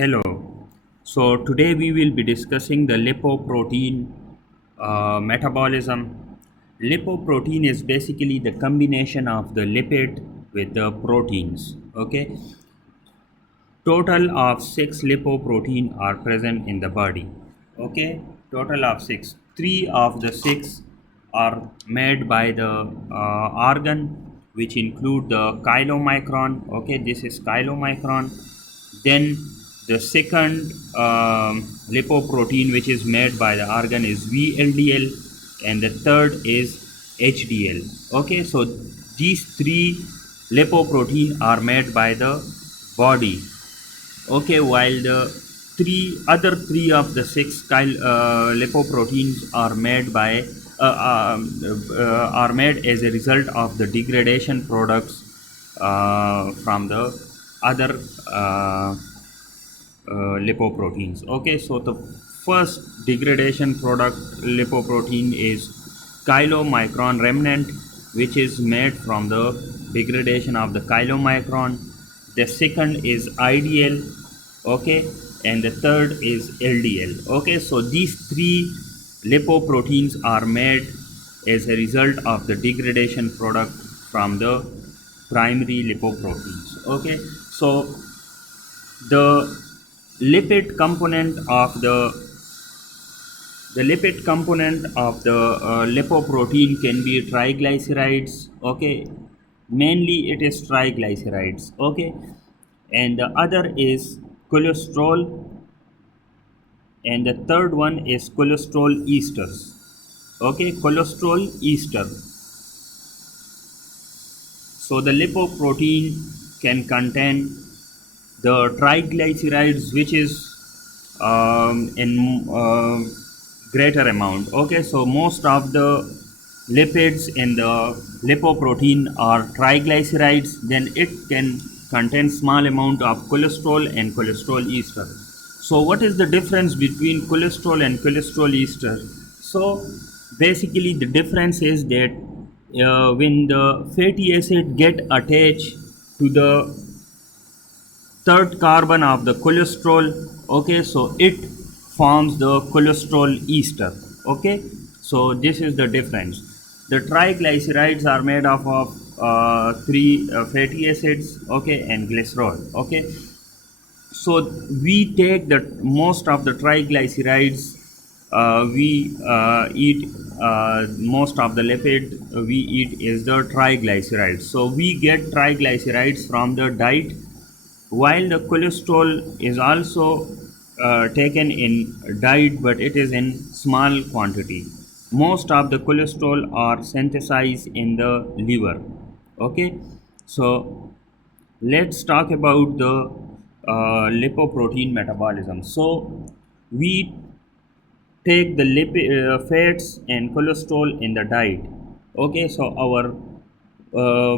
Hello. So today we will be discussing the lipoprotein metabolism. Lipoprotein is basically the combination of the lipid with the proteins. Okay. Total of 6 lipoprotein are present in the body. Okay. Total of six. Three of the six are made by the organ, which include the chylomicron. Okay. This is chylomicron. Then the second lipoprotein which is made by the organ is VLDL, and the third is HDL. Okay, so these three lipoprotein are made by the body. Okay, while the three of the six lipoproteins are made by are made as a result of the degradation products from the other lipoproteins. Okay, so the first degradation product lipoprotein is chylomicron remnant, which is made from the degradation of the chylomicron. The second is IDL, okay, and the third is LDL. Okay, so these three lipoproteins are made as a result of the degradation product from the primary lipoproteins. Okay, so the lipid component of the lipid component of the lipoprotein can be triglycerides. Okay, mainly it is triglycerides. Okay, and the other is cholesterol, and the third one is cholesterol esters. Okay, cholesterol ester. So the lipoprotein can contain the triglycerides, which is in greater amount. Okay, so most of the lipids in the lipoprotein are triglycerides. Then it can contain small amount of cholesterol and cholesterol ester. So what is the difference between cholesterol and cholesterol ester? So basically the difference is that when the fatty acid get attached to the third carbon of the cholesterol, okay, so it forms the cholesterol ester. Okay, so this is the difference. The triglycerides are made up of three fatty acids, okay, and glycerol. Okay, so we take the most of the triglycerides, we eat most of the lipid we eat is the triglycerides. So we get triglycerides from the diet, while the cholesterol is also taken in diet, but it is in small quantity. Most of the cholesterol are synthesized in the liver. Okay, so let's talk about the lipoprotein metabolism. So we take the fats and cholesterol in the diet. Okay, so our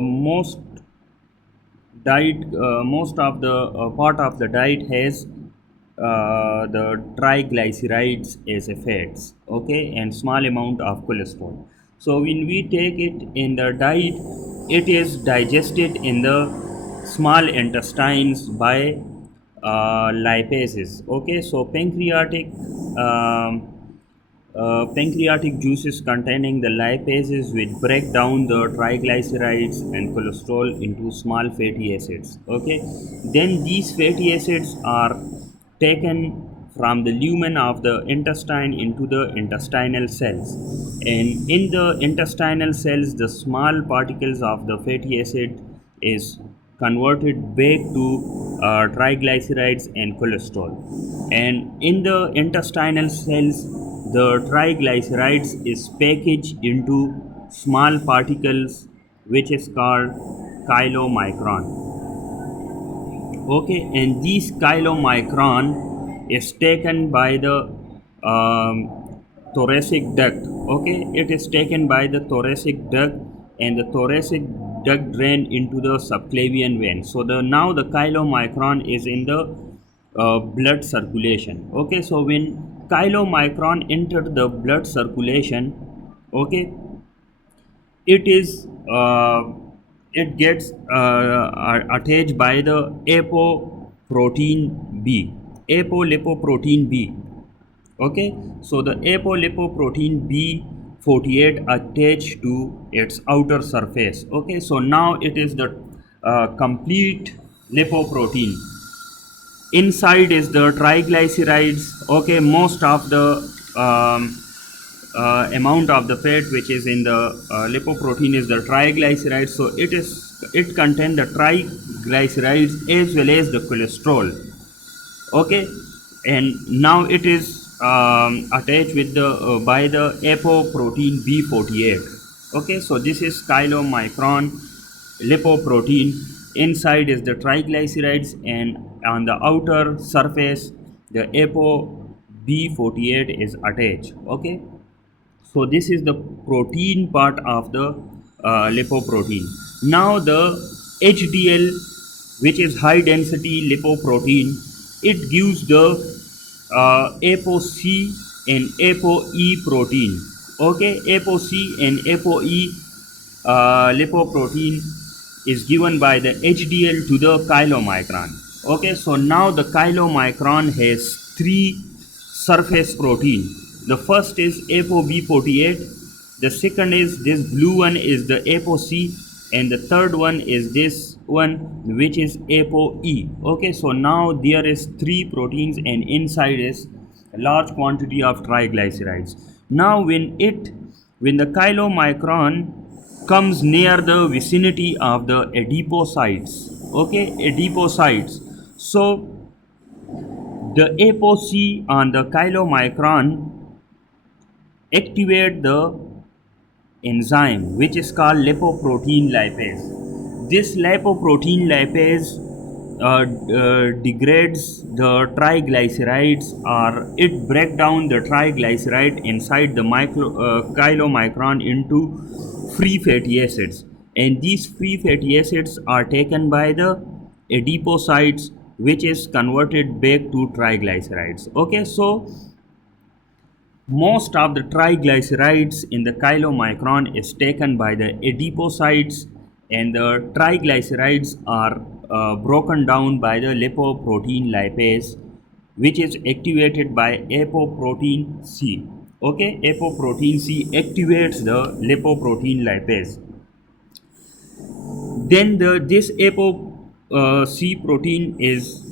most most of the part of the diet has the triglycerides as a fats, okay, and small amount of cholesterol. So when we take it in the diet, it is digested in the small intestines by lipases. Okay, so pancreatic juices containing the lipases which break down the triglycerides and cholesterol into small fatty acids. Okay, then these fatty acids are taken from the lumen of the intestine into the intestinal cells, and in the intestinal cells the small particles of the fatty acid is converted back to triglycerides and cholesterol, and in the intestinal cells the triglycerides is packaged into small particles which is called chylomicron. Okay, and these chylomicron is taken by the thoracic duct. Okay, it is taken by the thoracic duct, and the thoracic duct drain into the subclavian vein. So the now the chylomicron is in the blood circulation. Okay, so when chylomicron enter the blood circulation, okay, it is it gets attached by the apoprotein B. apolipoprotein B. Okay, so the apolipoprotein B48 attached to its outer surface. Okay, so now it is the complete lipoprotein. Inside is the triglycerides. Okay, most of the amount of the fat which is in the lipoprotein is the triglycerides. So it contains the triglycerides as well as the cholesterol. Okay, and now it is attached with the by the apoprotein B48. Okay, so this is chylomicron lipoprotein. Inside is the triglycerides, and on the outer surface the apo B48 is attached. Okay, so this is the protein part of the lipoprotein. Now the HDL, which is high density lipoprotein, it gives the ApoC and ApoE protein. Okay, ApoC and ApoE lipoprotein is given by the HDL to the chylomicron. Okay, so now the chylomicron has three surface protein. The first is ApoB48, the second is this blue one is the ApoC, and the third one is this one which is ApoE. Okay, so now there is three proteins and inside is a large quantity of triglycerides. Now when the chylomicron comes near the vicinity of the adipocytes, okay, adipocytes, so the ApoC on the chylomicron activate the enzyme which is called lipoprotein lipase. This lipoprotein lipase degrades the triglycerides, or it breaks down the triglyceride inside the chylomicron into free fatty acids, and these free fatty acids are taken by the adipocytes, which is converted back to triglycerides. Okay, so most of the triglycerides in the chylomicron is taken by the adipocytes, and the triglycerides are broken down by the lipoprotein lipase, which is activated by apoprotein C. Okay, apoprotein C activates the lipoprotein lipase. Then this C protein is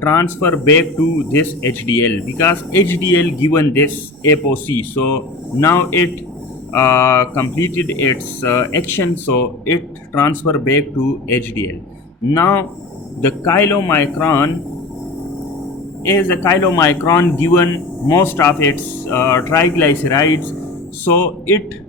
transfer back to this HDL, because HDL given this ApoC, so now it completed its action, so it transfer back to HDL. Now the chylomicron given most of its triglycerides, so it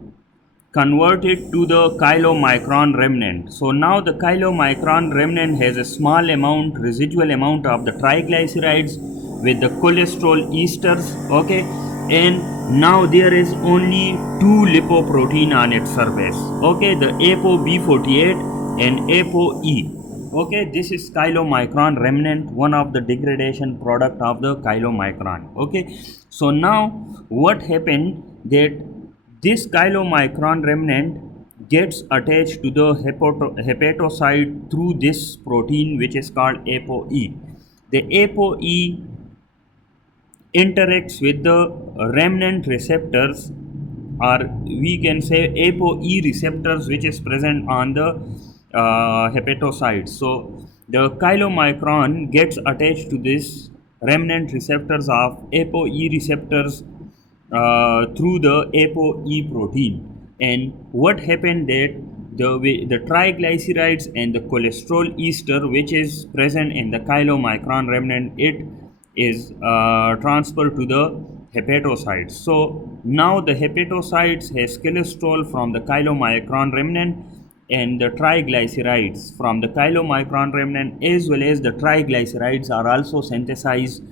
converted to the chylomicron remnant. So now the chylomicron remnant has a small amount, residual amount of the triglycerides with the cholesterol esters. Okay, and now there is only two lipoprotein on its surface. Okay, the ApoB48 and ApoE. Okay, this is chylomicron remnant, one of the degradation product of the chylomicron. Okay, so now what happened that this chylomicron remnant gets attached to the hepatocyte through this protein which is called ApoE. The ApoE interacts with the remnant receptors, or we can say ApoE receptors, which is present on the hepatocyte. So the chylomicron gets attached to this remnant receptors of ApoE receptors through the ApoE protein. And what happened that the triglycerides and the cholesterol ester which is present in the chylomicron remnant, it is transferred to the hepatocytes. So now the hepatocytes has cholesterol from the chylomicron remnant and the triglycerides from the chylomicron remnant, as well as the triglycerides are also synthesized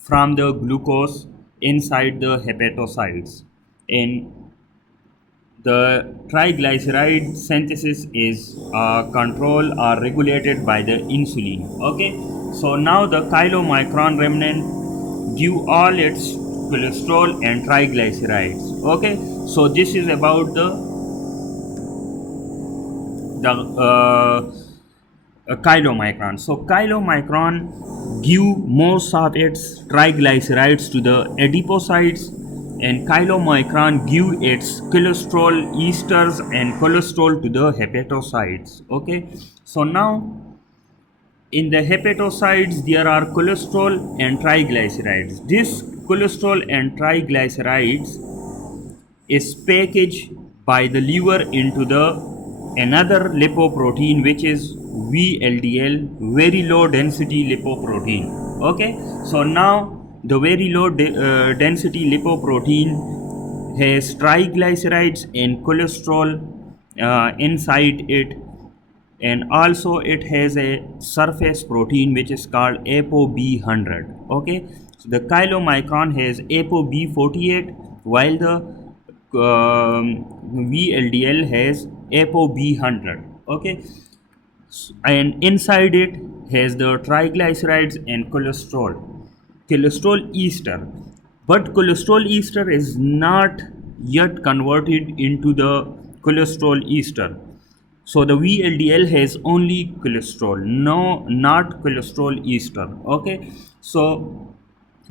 from the glucose inside the hepatocytes. And the triglyceride synthesis is controlled or regulated by the insulin. Okay, so now the chylomicron remnant give all its cholesterol and triglycerides. Okay, so this is about the chylomicron. So chylomicron give most of its triglycerides to the adipocytes, and chylomicron give its cholesterol esters and cholesterol to the hepatocytes. Okay, so now in the hepatocytes there are cholesterol and triglycerides. This cholesterol and triglycerides is packaged by the liver into the another lipoprotein, which is VLDL, very low density lipoprotein. Okay, so now the very low density lipoprotein has triglycerides and cholesterol inside it, and also it has a surface protein which is called ApoB100. Okay, so the chylomicron has ApoB48, while the VLDL has ApoB100. Okay, and inside it has the triglycerides and cholesterol ester, but cholesterol ester is not yet converted into the cholesterol ester. So the VLDL has only cholesterol, no, not cholesterol ester. Okay, so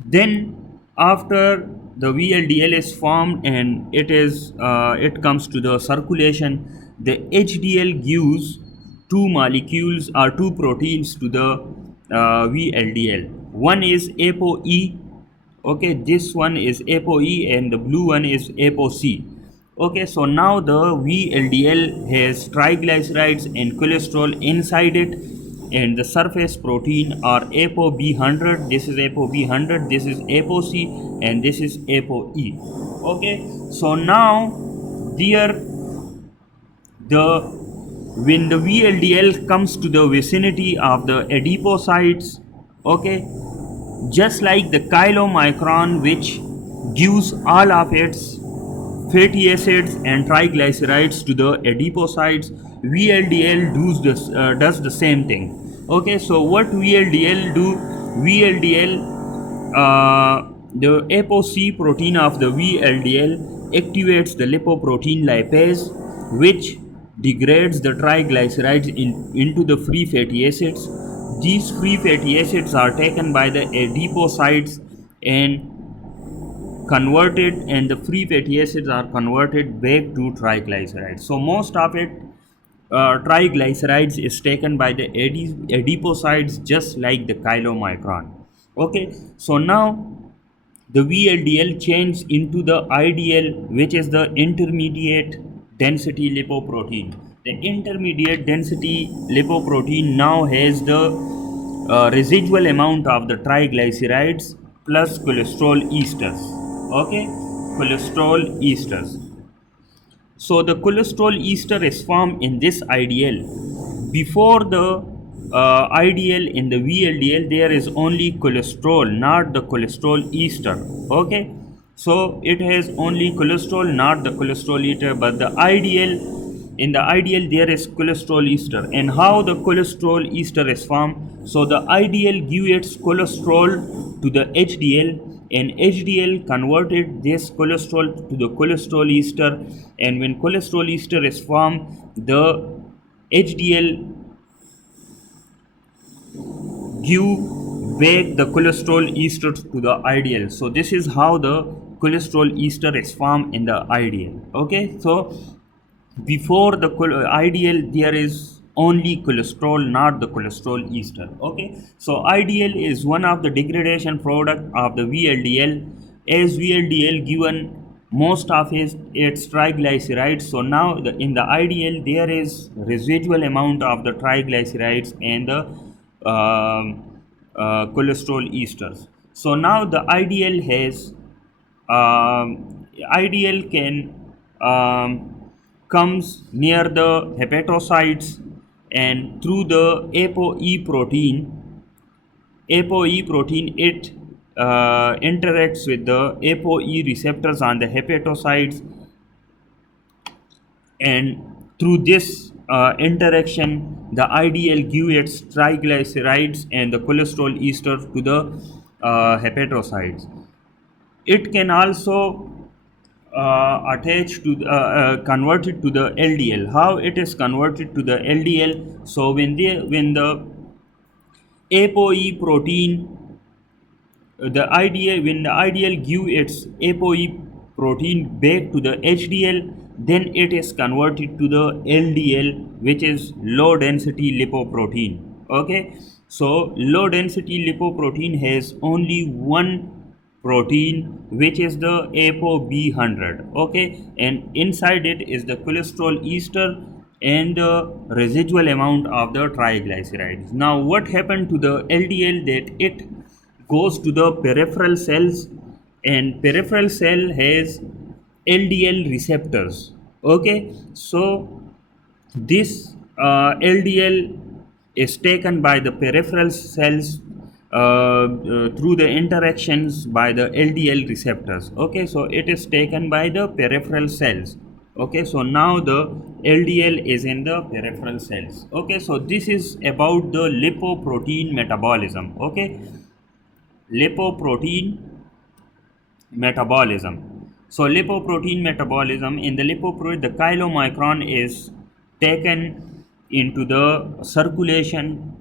then after the VLDL is formed and it comes to the circulation, the HDL gives two molecules or two proteins to the VLDL. One is ApoE. Okay, this one is ApoE and the blue one is ApoC. Okay, so now the VLDL has triglycerides and cholesterol inside it, and the surface protein are ApoB100. This is ApoB100, this is ApoC, and this is ApoE. Okay, so now there the when the VLDL comes to the vicinity of the adipocytes, okay, just like the chylomicron, which gives all of its fatty acids and triglycerides to the adipocytes, VLDL does the same thing. Okay, so what VLDL do? The ApoC protein of the VLDL activates the lipoprotein lipase, which degrades the triglycerides into the free fatty acids. These free fatty acids are taken by the adipocytes and converted, and the free fatty acids are converted back to triglycerides. So most of it triglycerides is taken by the adipocytes, just like the chylomicron. Okay, so now the VLDL changes into the IDL, which is the intermediate density lipoprotein. The intermediate density lipoprotein now has the residual amount of the triglycerides plus cholesterol esters. Okay, cholesterol esters. So the cholesterol ester is formed in this IDL. Before the IDL in the VLDL, there is only cholesterol, not the cholesterol ester. Okay, so it has only cholesterol, not the cholesterol ester. But the IDL, in the IDL there is cholesterol ester. And how the cholesterol ester is formed? So the IDL gives its cholesterol to the HDL, and HDL converted this cholesterol to the cholesterol ester, and when cholesterol ester is formed, the HDL give back the cholesterol ester to the IDL. So this is how the cholesterol ester is formed in the IDL. Okay, so before the IDL there is only cholesterol, not the cholesterol ester. Okay, so IDL is one of the degradation product of the VLDL, as VLDL given most of its triglycerides. So now in the IDL there is residual amount of the triglycerides and the cholesterol esters. So now the IDL can comes near the hepatocytes, and through the ApoE protein it interacts with the ApoE receptors on the hepatocytes, and through this interaction the IDL gives its triglycerides and the cholesterol ester to the hepatocytes. It can also attached to converted to the LDL. How it is converted to the LDL? So when the ApoE protein the ideal when the ideal give its ApoE protein back to the HDL, then it is converted to the LDL, which is low density lipoprotein. Okay, so low density lipoprotein has only one protein, which is the ApoB100. Okay, and inside it is the cholesterol ester and the residual amount of the triglycerides. Now what happened to the LDL? That it goes to the peripheral cells, and peripheral cell has LDL receptors. Okay, so this LDL is taken by the peripheral cells through the interactions by the LDL receptors. Okay, so it is taken by the peripheral cells. Okay, so now the LDL is in the peripheral cells. Okay, so this is about the lipoprotein metabolism. Okay, lipoprotein metabolism. So lipoprotein metabolism, in the lipoprotein, the chylomicron is taken into the circulation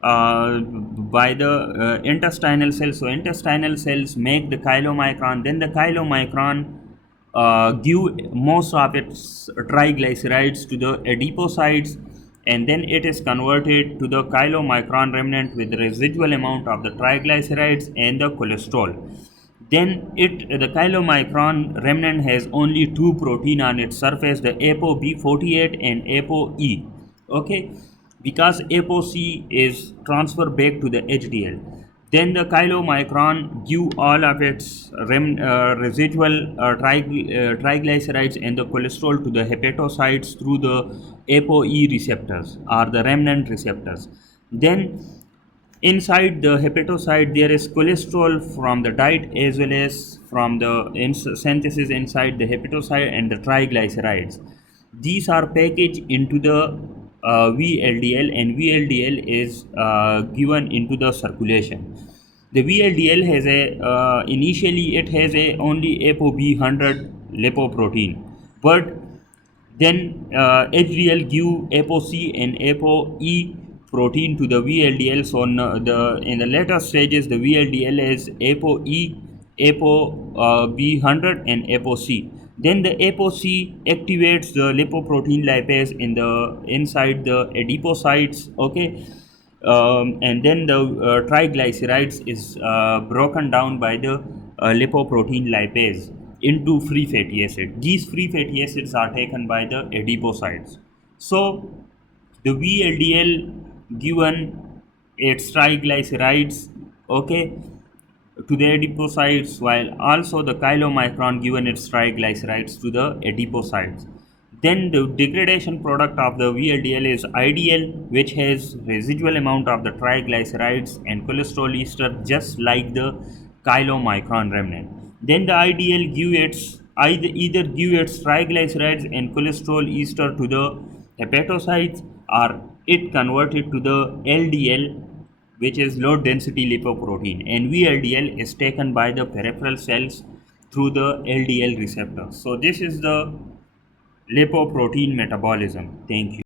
by the intestinal cells. So intestinal cells make the chylomicron, then the chylomicron give most of its triglycerides to the adipocytes, and then it is converted to the chylomicron remnant with the residual amount of the triglycerides and the cholesterol. Then the chylomicron remnant has only two protein on its surface, the ApoB48 and ApoE. Okay, because ApoC is transferred back to the HDL. Then the chylomicron give all of its residual triglycerides and the cholesterol to the hepatocytes through the ApoE receptors or the remnant receptors. Then inside the hepatocyte there is cholesterol from the diet as well as from the synthesis inside the hepatocyte and the triglycerides. These are packaged into the VLDL, and VLDL is given into the circulation. The VLDL has a initially it has a only ApoB100 lipoprotein, but then HDL give ApoC and ApoE protein to the VLDL. So in the later stages, the VLDL is ApoE, ApoB100, and ApoC. Then the ApoC activates the lipoprotein lipase in the inside the adipocytes. Okay, and then the triglycerides is broken down by the lipoprotein lipase into free fatty acid. These free fatty acids are taken by the adipocytes. So the VLDL given its triglycerides, okay, to the adipocytes, while also the chylomicron given its triglycerides to the adipocytes. Then the degradation product of the VLDL is IDL, which has residual amount of the triglycerides and cholesterol ester, just like the chylomicron remnant. Then the IDL give its either give its triglycerides and cholesterol ester to the hepatocytes, or it converted to the LDL, which is low density lipoprotein, and VLDL is taken by the peripheral cells through the LDL receptor. So this is the lipoprotein metabolism. Thank you.